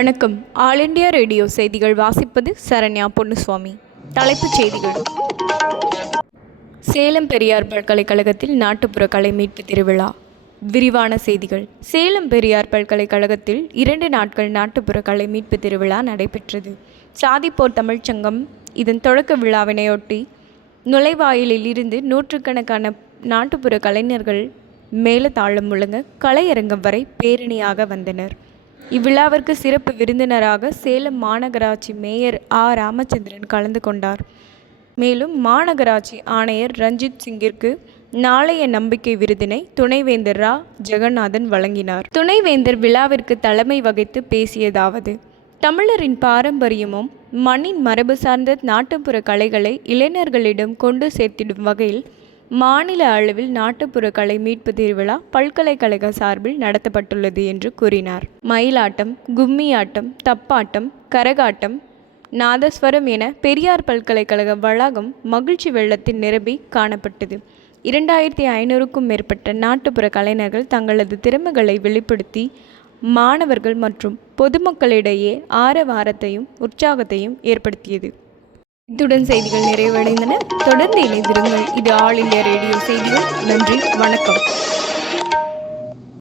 வணக்கம். All India radio செய்திகள் வாசிப்பது சரண்யா பொன்னுசுவாமி. தலைப்புச் செய்திகள். சேலம் பெரியார் பல்கலைக்கழகத்தில் நாட்டுப்புற கலை மீட்பு திருவிழா. விரிவான செய்திகள். சேலம் பெரியார் பல்கலைக்கழகத்தில் 2 நாட்கள் நாட்டுப்புற கலை மீட்பு திருவிழா நடைபெற்றது. சாதிப்போர் தமிழ்ச்சங்கம் இதன் தொடக்க விழாவினையொட்டி நுழைவாயிலில் இருந்து நூற்றுக்கணக்கான நாட்டுப்புற கலைஞர்கள் மேலதாளம் முழங்க கலையரங்கம் வரை பேரணியாக வந்தனர். இவ்விழாவிற்கு சிறப்பு விருந்தினராக சேலம் மாநகராட்சி மேயர் ராமச்சந்திரன் கலந்து கொண்டார். மேலும் மாநகராட்சி ஆணையர் ரஞ்சித் சிங்கிற்கு நாளைய நம்பிக்கை விருதினை துணைவேந்தர் ஜெகநாதன் வழங்கினார். துணைவேந்தர் விழாவிற்கு தலைமை வகித்து பேசியதாவது: தமிழரின் பாரம்பரியமும் மண்ணின் மரபு சார்ந்த நாட்டுப்புற கலைகளை இளைஞர்களிடம் கொண்டு சேர்த்திடும் வகையில் மாநில அளவில் நாட்டுப்புற கலை மீட்பு திருவிழா பல்கலைக்கழக சார்பில் நடத்தப்பட்டுள்ளது என்று கூறினார். மயிலாட்டம், கும்மியாட்டம், தப்பாட்டம், கரகாட்டம், நாதஸ்வரம் என பெரியார் பல்கலைக்கழக வளாகம் மகிழ்ச்சி வெள்ளத்தில் நிரம்பி காணப்பட்டது. 2500க்கும் மேற்பட்ட நாட்டுப்புற கலைஞர்கள் தங்களது திறமைகளை வெளிப்படுத்தி மாணவர்கள் மற்றும் பொதுமக்களிடையே ஆரவாரத்தையும் உற்சாகத்தையும் ஏற்படுத்தியது. இத்துடன் செய்திகள் நிறைவடைந்தன. தொடர்ந்து இணைந்திருங்கள். இது ஆல் இண்டியா ரேடியோ செய்திகள். நன்றி, வணக்கம்.